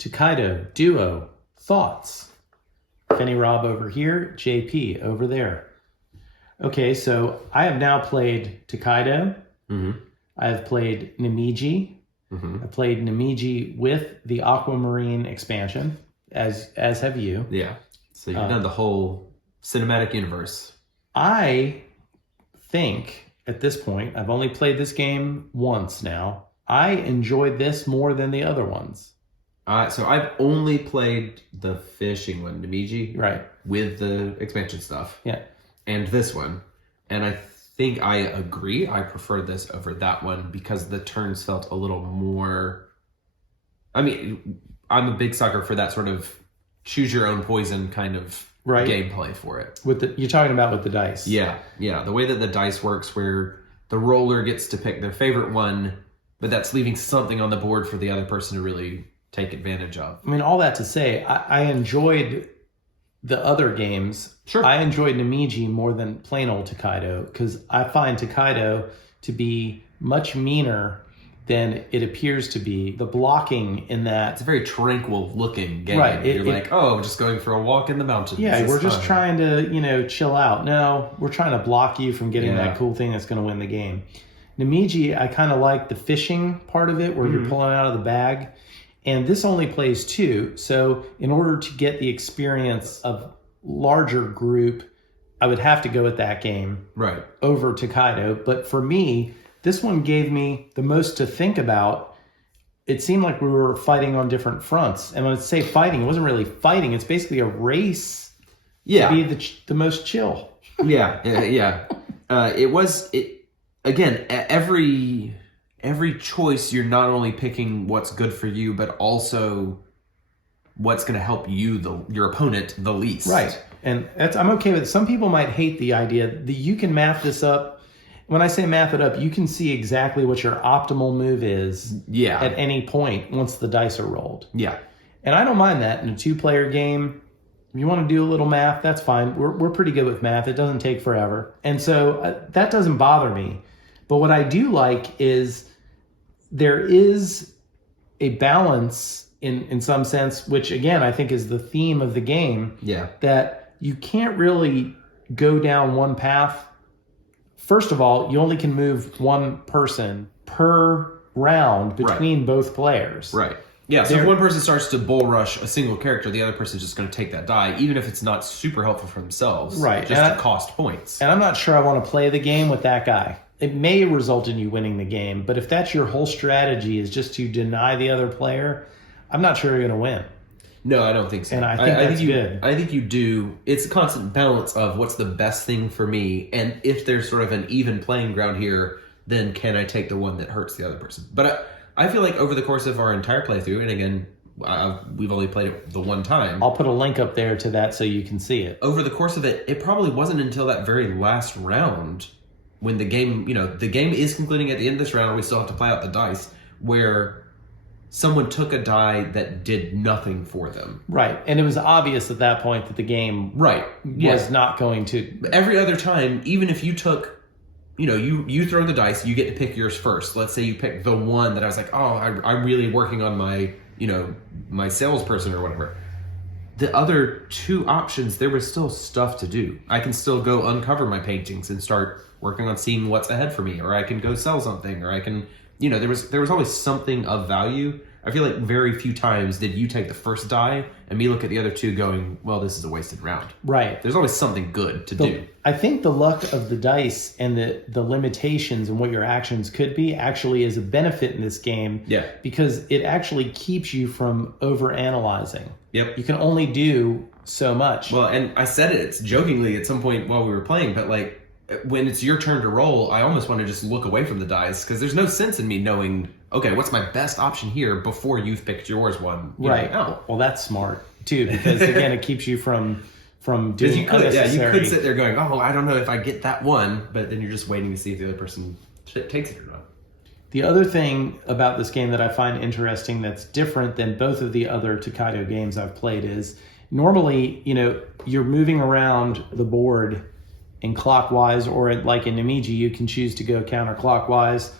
Tokaido Duo, thoughts? Kenny Robb over here, JP over there. Okay, so I have now played Tokaido. Mm-hmm. I have played Namiji. Mm-hmm. I played Namiji with the Aquamarine expansion, as have you. Yeah. So you've done the whole cinematic universe. I think at this point, I've only played this game once now. I enjoyed this more than the other ones. So I've only played the fishing one, Namiji. Right. With the expansion stuff. Yeah. And this one. And I think I agree. I prefer this over that one because the turns felt a little more... I mean, I'm a big sucker for that sort of choose your own poison kind of gameplay for it. You're talking about with the dice. Yeah. The way that the dice works where the roller gets to pick their favorite one, but that's leaving something on the board for the other person to really take advantage of. I mean, all that to say, I enjoyed the other games. Sure. I enjoyed Namiji more than plain old Tokaido because I find Tokaido to be much meaner than it appears to be. The blocking in that... It's a very tranquil looking game. Right. You're like, oh, just going for a walk in the mountains. Yeah, we're just trying to, chill out. No, we're trying to block you from getting that cool thing that's going to win the game. Namiji, I kind of like the fishing part of it where you're pulling out of the bag. And this only plays 2. So in order to get the experience of larger group, I would have to go with that game over Tokaido. But for me, this one gave me the most to think about. It seemed like we were fighting on different fronts. And when I say fighting, it wasn't really fighting. It's basically a race to be the most chill. It was... Again, every choice, you're not only picking what's good for you, but also what's going to help you, your opponent, the least. Right. And I'm okay with it. Some people might hate the idea that you can math this up. When I say math it up, you can see exactly what your optimal move is at any point once the dice are rolled. Yeah. And I don't mind that in a 2-player game. If you want to do a little math, that's fine. We're pretty good with math. It doesn't take forever. And so that doesn't bother me. But what I do like is there is a balance in some sense, which again, I think is the theme of the game. Yeah. That you can't really go down one path. First of all, you only can move one person per round between both players. Right. Yeah, so if one person starts to bull rush a single character, the other person is just going to take that die, even if it's not super helpful for themselves. Right. Just to cost points. And I'm not sure I want to play the game with that guy. It may result in you winning the game, but if that's your whole strategy is just to deny the other player, I'm not sure you're going to win. No, I don't think so. And I think that's good. I think you do. It's a constant balance of what's the best thing for me, and if there's sort of an even playing ground here, then can I take the one that hurts the other person? But I feel like over the course of our entire playthrough, and again, we've only played it the one time. I'll put a link up there to that so you can see it. Over the course of it, it probably wasn't until that very last round when the game, the game is concluding at the end of this round, we still have to play out the dice, where someone took a die that did nothing for them. Right. And it was obvious at that point that the game was not going to... But every other time, even if you took... you throw the dice, you get to pick yours first. Let's say you pick the one that I was like, oh, I'm really working on my, my salesperson or whatever. The other 2 options, there was still stuff to do. I can still go uncover my paintings and start working on seeing what's ahead for me, or I can go sell something, or I can, there was always something of value. I feel like very few times did you take the first die and me look at the other 2 going, well, this is a wasted round. Right. There's always something good to do. I think the luck of the dice and the limitations and what your actions could be actually is a benefit in this game. Yeah. Because it actually keeps you from overanalyzing. Yep. You can only do so much. Well, and I said it jokingly at some point while we were playing, but like, when it's your turn to roll, I almost want to just look away from the dice because there's no sense in me knowing, okay, what's my best option here before you've picked yours one. Well, that's smart too because again, it keeps you from doing unnecessary. You could sit there going, oh, I don't know if I get that one, but then you're just waiting to see if the other person takes it or not. The other thing about this game that I find interesting that's different than both of the other Tokaido games I've played is normally, you're moving around the board in clockwise, or like in Namiji, you can choose to go counterclockwise.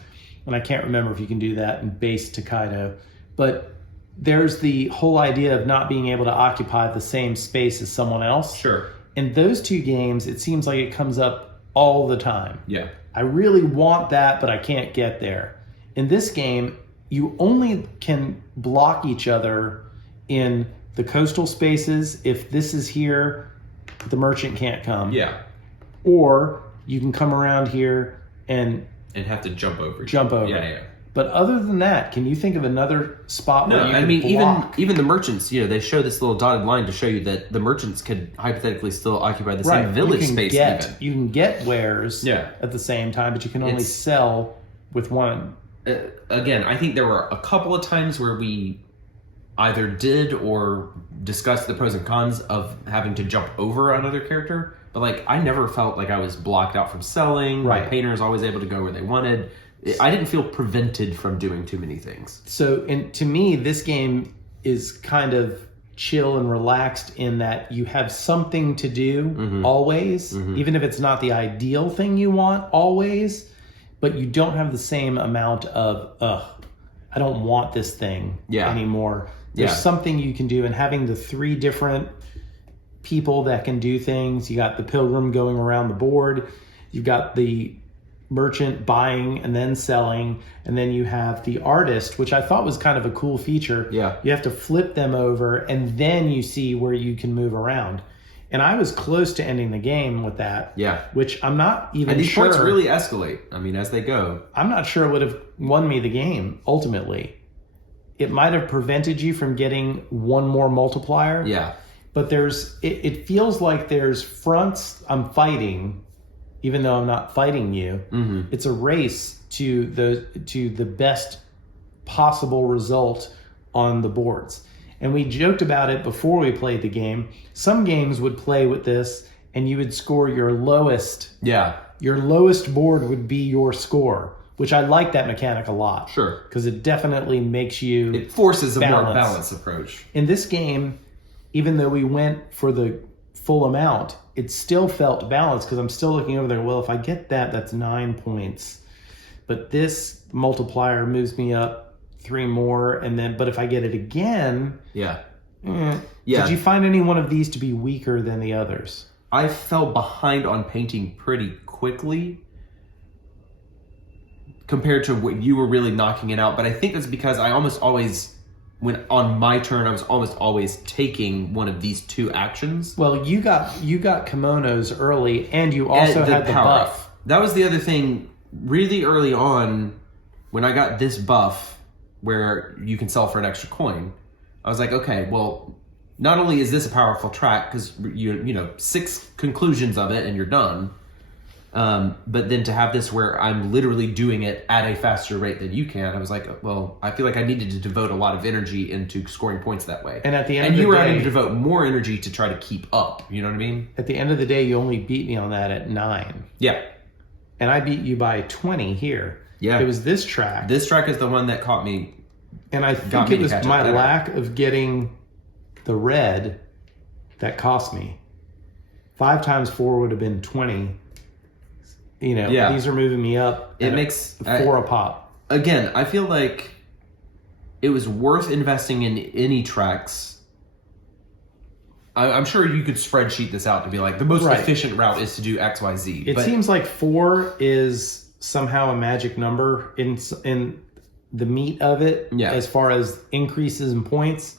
And I can't remember if you can do that in base Tokaido. But there's the whole idea of not being able to occupy the same space as someone else. Sure. In those two games, it seems like it comes up all the time. Yeah. I really want that, but I can't get there. In this game, you only can block each other in the coastal spaces. If this is here, the merchant can't come. Yeah. Or you can come around here and have to jump over. Yeah. But other than that, can you think of another spot where you can block? even the merchants, they show this little dotted line to show you that the merchants could hypothetically still occupy the same village space. You can get wares at the same time, but you can only sell with one. Again, I think there were a couple of times where we either did or discussed the pros and cons of having to jump over another character. But I never felt like I was blocked out from selling. Right. My painter was always able to go where they wanted. I didn't feel prevented from doing too many things. So, to me, this game is kind of chill and relaxed in that you have something to do always, even if it's not the ideal thing you want always, but you don't have the same amount of, I don't want this thing anymore. There's something you can do, and having the 3 different people that can do things. You got the pilgrim going around the board. You've got the merchant buying and then selling, and then you have the artist, which I thought was kind of a cool feature. Yeah. You have to flip them over, and then you see where you can move around. And I was close to ending the game with that. Yeah. Which I'm not even sure. And these points really escalate, as they go. I'm not sure it would have won me the game, ultimately. It might have prevented you from getting one more multiplier. Yeah. But it feels like there's fronts I'm fighting, even though I'm not fighting you. It's a race to the best possible result on the boards. And we joked about it before we played the game. Some games would play with this, and you would score your lowest. Yeah. Your lowest board would be your score, which I like that mechanic a lot. Sure. Because it definitely makes you It forces a more balanced approach. In this game, even though we went for the full amount, it still felt balanced because I'm still looking over there. Well, if I get that, that's 9 points. But this multiplier moves me up 3 more, but if I get it again, yeah. Did you find any one of these to be weaker than the others? I fell behind on painting pretty quickly compared to what you were really knocking it out. But I think that's because I almost always, when on my turn, I was almost always taking one of these 2 actions. Well, you got kimonos early, and you also had the buff. That was the other thing. Really early on, when I got this buff, where you can sell for an extra coin, I was like, okay, well, not only is this a powerful track because you 6 conclusions of it and you're done, but then to have this where I'm literally doing it at a faster rate than you can, I was like, well, I feel like I needed to devote a lot of energy into scoring points that way. And at the end of the day, you were having to devote more energy to try to keep up. You know what I mean? At the end of the day, you only beat me on that at 9. Yeah. And I beat you by 20 here. Yeah. It was this track. This track is the one that caught me. And I think it was my lack of getting the red that cost me. 5 times 4 would have been 20. These are moving me up. It makes 4 a pop. Again, I feel like it was worth investing in any tracks. I'm sure you could spreadsheet this out to be like, the most efficient route is to do X, Y, Z. It seems like 4 is somehow a magic number in the meat of it, as far as increases in points.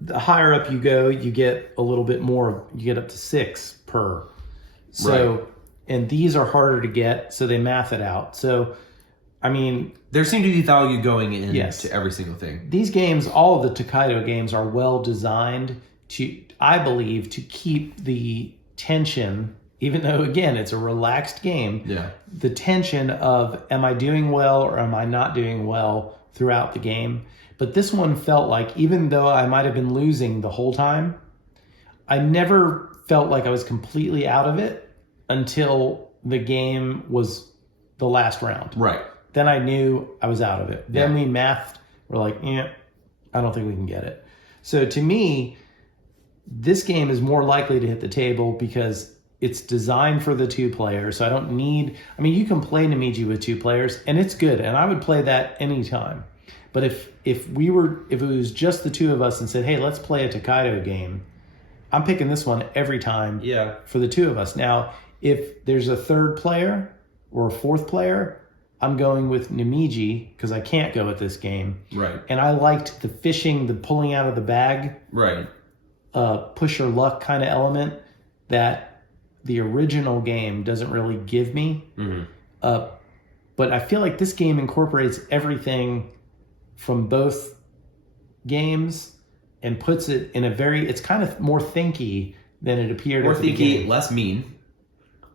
The higher up you go, you get a little bit more. You get up to 6 per. So, and these are harder to get, so they math it out. So, there seemed to be value going into every single thing. These games, all of the Tokaido games, are well designed to, I believe, to keep the tension. Even though, again, it's a relaxed game, the tension of, am I doing well or am I not doing well throughout the game? But this one felt like, even though I might have been losing the whole time, I never felt like I was completely out of it until the game was the last round. Right. Then I knew I was out of it. Then we mathed. We're like, I don't think we can get it. So to me, this game is more likely to hit the table because it's designed for the 2 players. So I don't need... you can play Namiji with 2 players, and it's good. And I would play that anytime. But if it was just the two of us and said, hey, let's play a Tokaido game, I'm picking this one every time for the two of us. Now, if there's a third player or a fourth player, I'm going with Namiji because I can't go with this game. Right. And I liked the fishing, the pulling out of the bag, right, push your luck kind of element that the original game doesn't really give me. Mm-hmm. But I feel like this game incorporates everything from both games and puts it in a it's kind of more thinky than it appeared more at the beginning. Less mean.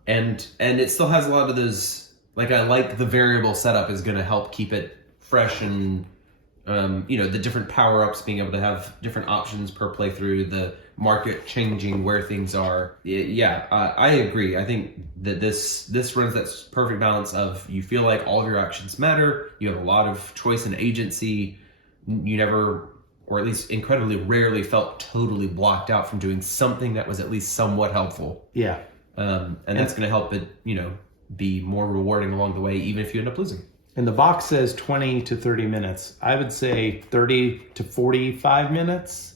And it still has a lot of those, like, I like the variable setup is going to help keep it fresh and, the different power-ups, being able to have different options per playthrough, the market changing where things are. Yeah, I agree. I think that this runs that perfect balance of you feel like all of your actions matter, you have a lot of choice and agency, you never, or at least incredibly rarely, felt totally blocked out from doing something that was at least somewhat helpful. Yeah. And that's going to help it, be more rewarding along the way, even if you end up losing. And the box says 20 to 30 minutes. I would say 30 to 45 minutes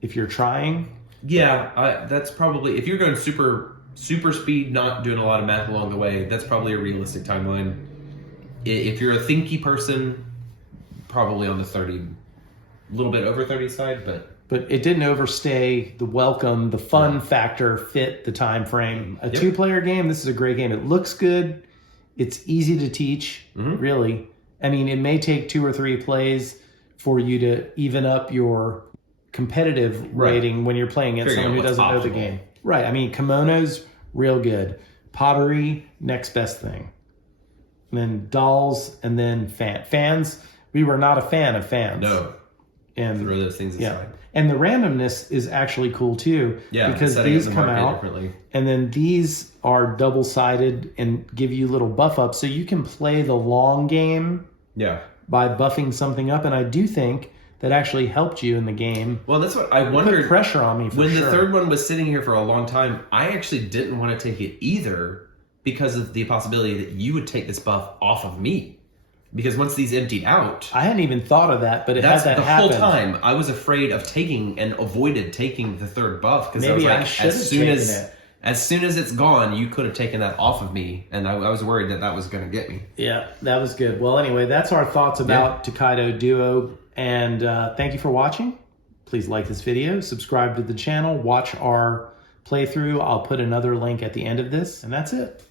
if you're trying. Yeah, that's probably, if you're going super speed, not doing a lot of math along the way, that's probably a realistic timeline. If you're a thinky person, probably on the 30, a little bit over 30 side, but it didn't overstay the welcome, the fun factor fit the time frame. A two-player game, this is a great game. It looks good. It's easy to teach, really. I mean, it may take 2 or 3 plays for you to even up your competitive rating when you're playing against someone who doesn't know the game. Right. I mean, kimonos, real good. Pottery, next best thing. And then dolls, and then fans. We were not a fan of fans. No. And throw those things aside. And the randomness is actually cool too. Yeah, because these come out and then these are double-sided and give you little buff ups, so you can play the long game by buffing something up. And I do think that actually helped you in the game. Well, that's what I wondered. Put pressure on me for when the third one was sitting here for a long time. I actually didn't want to take it either because of the possibility that you would take this buff off of me. Because once these emptied out, I hadn't even thought of that, but that's the whole time I was afraid of taking and avoided taking the third buff because I was like, as soon as it's gone, you could have taken that off of me, and I was worried that was going to get me. Yeah, that was good. Well, anyway, that's our thoughts about Tokaido Duo, and thank you for watching. Please like this video, subscribe to the channel, watch our playthrough. I'll put another link at the end of this, and that's it.